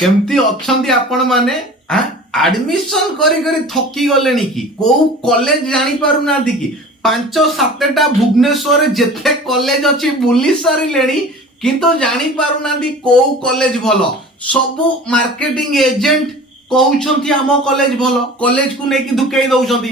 केमती अच्छंती आपण माने एडमिशन करी करी थकी गले कि को कॉलेज जानी पारु ना कि 5-7टा भुवनेश्वर जेते कॉलेज अच्छी बुली सारे किंतु जानी पारु ना को कॉलेज भलो सबु मार्केटिंग एजेंट कहउछंती आम कॉलेज भलो कॉलेज को नेकी धुकेई दउछंती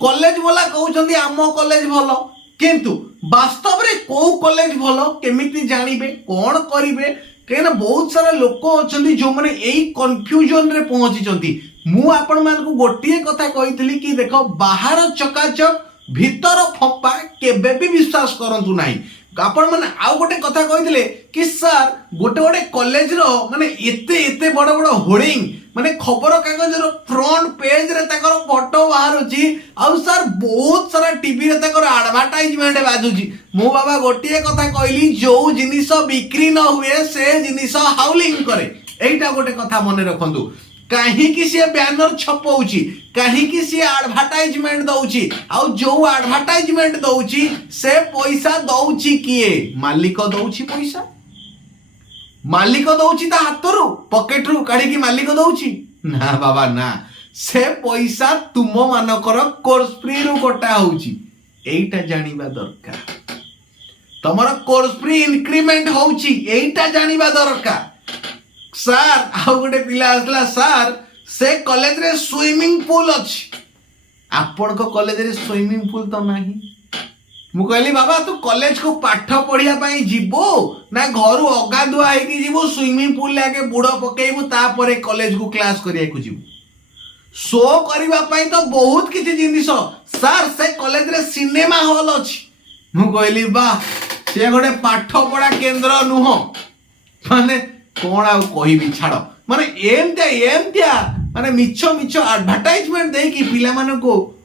कॉलेज वाला कहउछंती आम कॉलेज भलो किंतु वास्तव रे को कॉलेज भलो केमिति जानिबे कोन करिवे कहीं बहुत सारा लोक अच्छा जो मैंने यही कन्फ्यूजन रे पहुंची मु आपण मान को गोटे कथा कही कि देख बाहर चकाचक भीतर फंपा केबे भी विश्वास करंतु नाही आपण माने आउ गोटे कथा कही कि सर गोटे गोटे कॉलेज रो माने एते एते बड़ बड़ होर्डिंग माने खबर कागज रो फ्रंट पेज रे ताकर फोटो बाहर अछि आउ सर बहुत सारा टीवी रे ताकर एडवर्टाइजमेंट बाजुची मो बाबा गोटे कथा कहली जो जिनिस बिक्री न हुए से जिनिस हाउलिंग करे एटा गोटे कथा मने रखंतु कहीं कि सी बैनर छपाउची कहीं कि सी एडवर्टाइजमेंट दउची आउ जो एडवर्टाइजमेंट दउची से पैसा दउची किए मालिक दउची पैसा मालिक दउची ता हातरू पॉकेट रु काढी कि मालिक दउची ना बाबा ना से पैसा तुम मानकर कोर्स फ्री रु कटा होउची एटा जानिबा दरकार तमरा कोर्स फ्री इंक्रीमेंट होउची एटा जानिबा दरकार सर आउ गोटे पिला आसला सर से कॉलेज रे स्विमिंग पूल अछि आपण को कॉलेज रे स्विमिंग पूल तो नाही मु कहली बाबा तू कॉलेज को पाठ पढ़िया पई जीवो ना घर अगाधुआ है कि जीवो स्विमिंग पूल लागे बुड़ पकेइबू तापरे कॉलेज को क्लास करिया को जीवो शो करबा पई तो बहुत किछि जिनिस सर से कॉलेज रे सिनेमा हॉल अछि मु कहली बा से गोटे पाठ पढ़ा केंद्र नुह माने कौन आउ कहबी छाड़ माने एमतिया माने मिछो मिछो एडवर्टाइजमेंट दे कि पिला माने को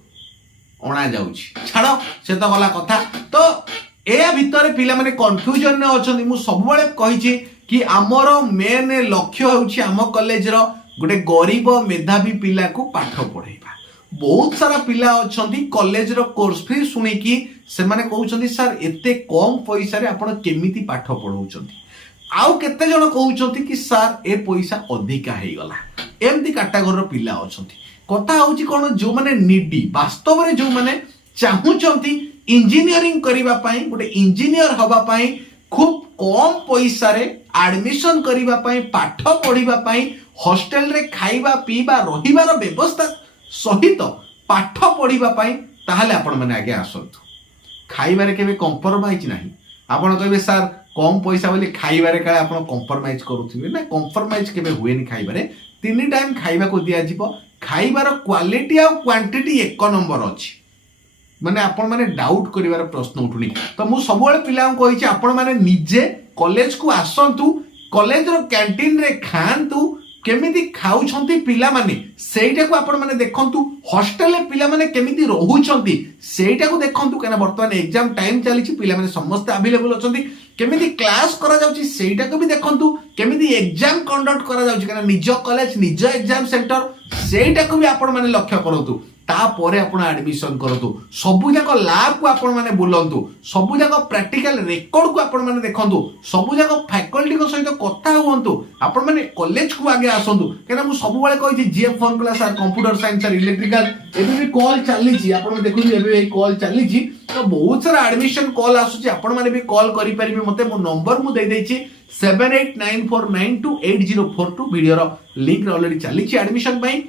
अणा जाउची छाड़ से तो गला कथा तो ए भितर पिला माने कंफ्यूजन ने अछंती मु सब बेले कहिछि कि हमर मेन लक्ष्य होउची हम कॉलेज रो गोटे गरीब मेधावी पिला को पाठ पढ़ाइबा बहुत सारा पिला अछंती कॉलेज रो कोर्स फी सुनी कि से माने कहउछंती सर एते कम पैसा रे आपण केमिति पाठ पढौछंती आउ केते जण कहउछंती कि सर ए पैसा अधिका हे गला एमती कैटेगरी रो पिला अछंती कथा होउची कोन जो माने निडी वास्तव रे जो माने चाहुचंती इंजीनियरिंग करिबा पई गोटे इंजीनियर हबा पई खूब कम पैसा रे एडमिशन करिबा पई पाठ पढिबा पई हॉस्टल रे खाइबा पीबा रहिबार व्यवस्था सहित पाठ पढिबा पई ताहाले आपण माने आगे आसंतु खाइबारे केबे कंप्रोमाइज नाही आपण कहबे सर कम पैसा बोली खाइबारे काले आपण कंप्रोमाइज करूथिबे ना कंप्रोमाइज केबे हुएनी खाइबारे 3 टाइम खाइबा को दिया जिवो खाइबार क्वालिटी आ क्वांटिटी एक नंबर अछि माने आपण माने डाउट करिवार प्रश्न उठुनी तो मु सब बेले पिला को कहिछि आपण माने निजे कॉलेज को आसंतु कॉलेज रो कैंटीन रे खांतु केमिति खाउछंती पिला माने सेइटा को आपण माने देखंतु हॉस्टल रे पिला माने केमिति रहउछंती सेइटा को देखंतु केना वर्तमान एग्जाम टाइम चलीछि पिला माने समस्त अवेलेबल अछंती केमिति क्लास करा जाउछि सेइटा को भी देखंतु केमिति एग्जाम कंडक्ट करा जाउछि केना निज कॉलेज निज एग्जाम सेंटर सेइटा को भी आपण माने लक्ष्य करंतु तापर आपण एडमिशन करतु सबु जाक लैब को आपण माने बुलंतु सबु जाक प्रैक्टिकल रिकॉर्ड को आपण माने देखंतु सबु जाक फैकल्टी को सहित कथा हुंतु आपण माने कॉलेज को आगे आसंतु केना मु सब बेले कहि छी जीएफ फोन क्लास आर कंप्यूटर साइंस आर इलेक्ट्रिकल एबे भी कॉल चली छी आपण देखु एबे ए कॉल चली छी तो बहुत सारा एडमिशन कॉल आसु छी आपण माने भी कॉल करि परिबे मते मो नंबर मु दे देछि 7894928042 वीडियो रो लिंक ऑलरेडी चली छी एडमिशन पई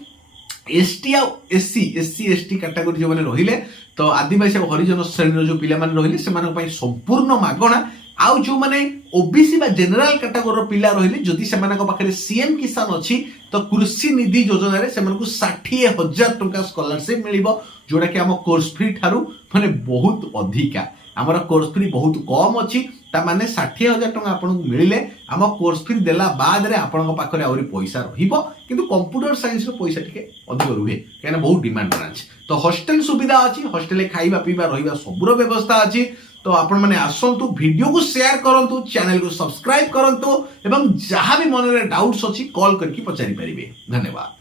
एसटी एससी एसटी कैटेगरी जो माने रहिले तो आदिवासी और हरिजन श्रेणी जो पिला माने रहिले से माने पई संपूर्ण मागणा आउ जो माने ओबीसी बा जनरल कैटेगरी रो पिला रहिले जदि से माने को पाखरे सीएम किसान अछि तो कृषि निधि योजना रे से माने को 60,000 टका स्कॉलरशिप मिलिबो जोडा कि हम कोर्स फी थारु माने बहुत अधिका हमर कोर्स फी बहुत कम अछि ता माने 60,000 टका आपन मिलिले हम कोर्स फी देला बाद रे आपन पाखरे आउरी पैसा रहिबो किंतु कंप्यूटर साइंस रो पैसा टिके अधिक रुहे केना बहुत डिमांड ब्रांच तो हॉस्टल सुविधा अछि हॉस्टल ले खाइबा पीबा रहिबा सबरो व्यवस्था अछि तो आपण माने आसंतु वीडियो को शेयर करंतु चैनल को सब्सक्राइब करंतु एवं जहां भी मन रे डाउट्स अछि कॉल करके पचारि परिबे धन्यवाद।